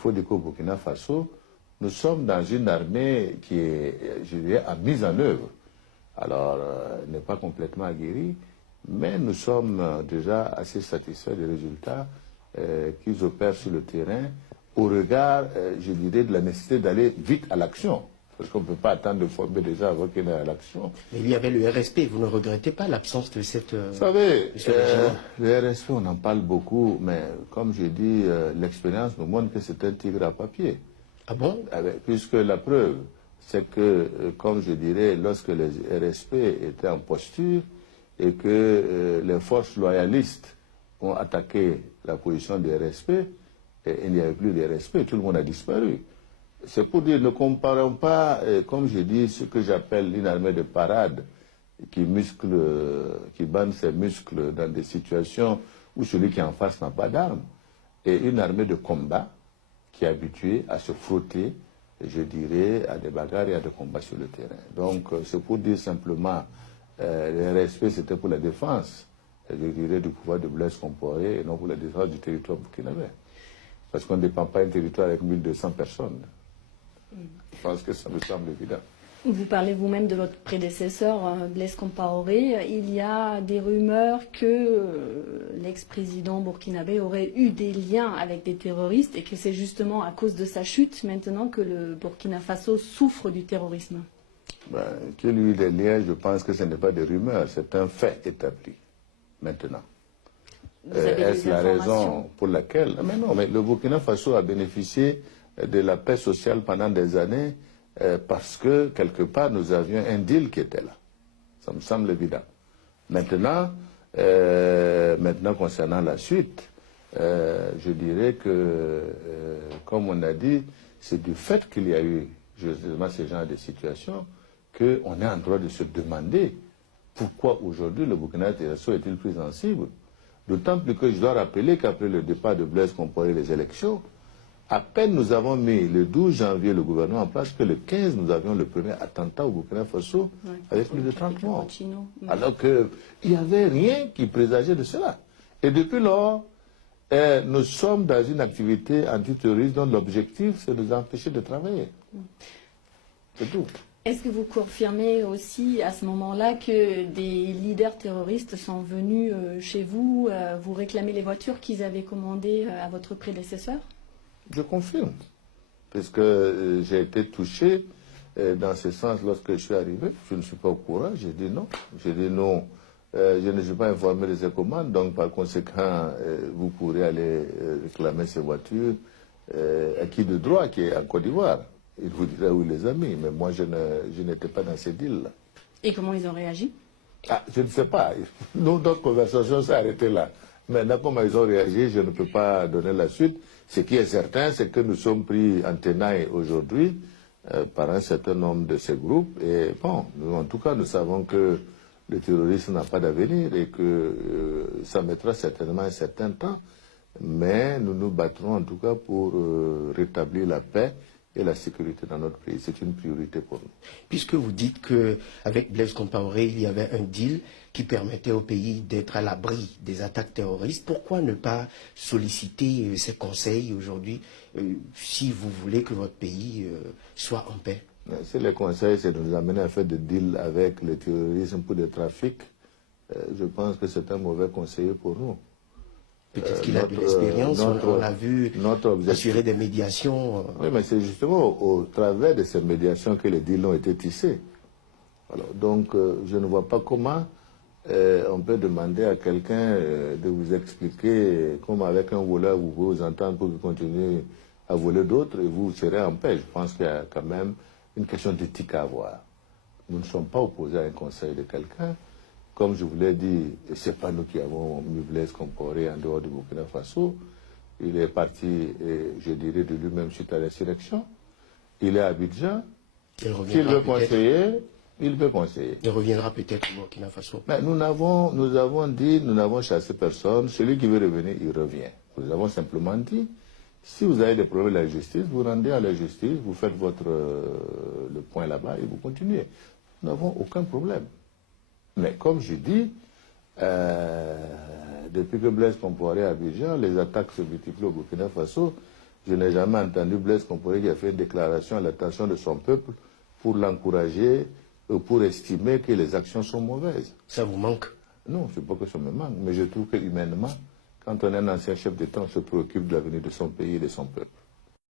faut dire qu'au Burkina Faso, nous sommes dans une armée qui est, je dirais, en mise en œuvre. Alors, elle n'est pas complètement aguerrie, mais nous sommes déjà assez satisfaits des résultats qu'ils opèrent sur le terrain au regard, je dirais, de la nécessité d'aller vite à l'action. Parce qu'on ne peut pas attendre de former déjà avant qu'il y ait à l'action. Mais il y avait le RSP, vous ne regrettez pas l'absence de cette... Vous savez, le RSP, on en parle beaucoup, mais comme je dis, l'expérience nous montre que c'est un tigre à papier. Ah bon? Puisque la preuve, c'est que, comme je dirais, lorsque les RSP étaient en posture et que les forces loyalistes ont attaqué la position des RSP, et il n'y avait plus de RSP, tout le monde a disparu. C'est pour dire, ne comparons pas, comme je dis, ce que j'appelle une armée de parade qui bande ses muscles dans des situations où celui qui est en face n'a pas d'armes, et une armée de combat qui est habituée à se frotter, je dirais, à des bagarres et à des combats sur le terrain. Donc, c'est pour dire simplement, le respect, c'était pour la défense, je dirais, du pouvoir de Blaise Compaoré et non pour la défense du territoire burkinabé. Parce qu'on ne dépend pas d'un territoire avec 1200 personnes. Je pense que ça me semble évident. Vous parlez vous-même de votre prédécesseur, Blaise Compaoré. Il y a des rumeurs que l'ex-président burkinabé aurait eu des liens avec des terroristes et que c'est justement à cause de sa chute maintenant que le Burkina Faso souffre du terrorisme. Qu'il y ait eu des liens, je pense que ce n'est pas des rumeurs, c'est un fait établi maintenant. Est-ce la raison pour laquelle... Mais non, mais le Burkina Faso a bénéficié de la paix sociale pendant des années parce que, quelque part, nous avions un deal qui était là. Ça me semble évident. Maintenant, concernant la suite, je dirais que, comme on a dit, c'est du fait qu'il y a eu justement ce genre de situation qu'on est en droit de se demander pourquoi aujourd'hui le Burkina Faso est-il plus sensible. D'autant plus que je dois rappeler qu'après le départ de Blaise Compaoré les élections, à peine nous avons mis le 12 janvier le gouvernement en place que le 15 nous avions le premier attentat au Burkina Faso avec plus de 30 morts. Alors qu'il n'y avait rien qui présageait de cela. Et depuis lors, nous sommes dans une activité antiterroriste dont l'objectif c'est de nous empêcher de travailler. C'est tout. Est-ce que vous confirmez aussi à ce moment-là que des leaders terroristes sont venus chez vous, vous réclamer les voitures qu'ils avaient commandées à votre prédécesseur? Je confirme, puisque j'ai été touché dans ce sens lorsque je suis arrivé. Je ne suis pas au courant, j'ai dit non. J'ai dit non, je ne suis pas informé de ces commandes, donc par conséquent, vous pourrez aller réclamer ces voitures à qui de droit qui est en Côte d'Ivoire. Il vous dirait où il les a mis, mais moi je n'étais pas dans ces deals-là. Et comment ils ont réagi? Je ne sais pas. Notre conversation s'est arrêtée là. Maintenant, comment ils ont réagi, je ne peux pas donner la suite. Ce qui est certain, c'est que nous sommes pris en tenaille aujourd'hui par un certain nombre de ces groupes. Et bon, nous, en tout cas, nous savons que le terrorisme n'a pas d'avenir et que ça mettra certainement un certain temps. Mais nous nous battrons en tout cas pour rétablir la paix et la sécurité dans notre pays. C'est une priorité pour nous. Puisque vous dites qu'avec Blaise Compaoré, il y avait un deal qui permettait au pays d'être à l'abri des attaques terroristes, pourquoi ne pas solliciter ses conseils aujourd'hui si vous voulez que votre pays soit en paix? Si les conseils, c'est de nous amener à faire des deals avec le terrorisme pour des trafics, je pense que c'est un mauvais conseiller pour nous. Peut-être qu'il a de l'expérience, on l'a vu assurer des médiations. Oui, mais c'est justement au travers de ces médiations que les deals ont été tissés. Alors, donc, je ne vois pas comment on peut demander à quelqu'un de vous expliquer, comme avec un voleur, vous pouvez vous entendre pour continuer à voler d'autres et vous serez en paix. Je pense qu'il y a quand même une question d'éthique à avoir. Nous ne sommes pas opposés à un conseil de quelqu'un. Comme je vous l'ai dit, ce n'est pas nous qui avons mis Blaise Compaoré en dehors du Burkina Faso. Il est parti, je dirais, de lui-même suite à l'insurrection. Il est à Abidjan. S'il veut conseiller, il veut conseiller. Il reviendra peut-être au Burkina Faso. Mais nous avons dit, nous n'avons chassé personne. Celui qui veut revenir, il revient. Nous avons simplement dit, si vous avez des problèmes à la justice, vous rendez à la justice, vous faites le point là-bas et vous continuez. Nous n'avons aucun problème. Mais comme je dis, depuis que Blaise Compaoré à Abidjan, les attaques se multiplient au Burkina Faso. je n'ai jamais entendu Blaise Compaoré qui a fait une déclaration à l'attention de son peuple pour l'encourager, pour estimer que les actions sont mauvaises. Ça vous manque? Non, je ne sais pas que ça me manque, mais je trouve que humainement, quand on est un ancien chef d'État, on se préoccupe de l'avenir de son pays et de son peuple.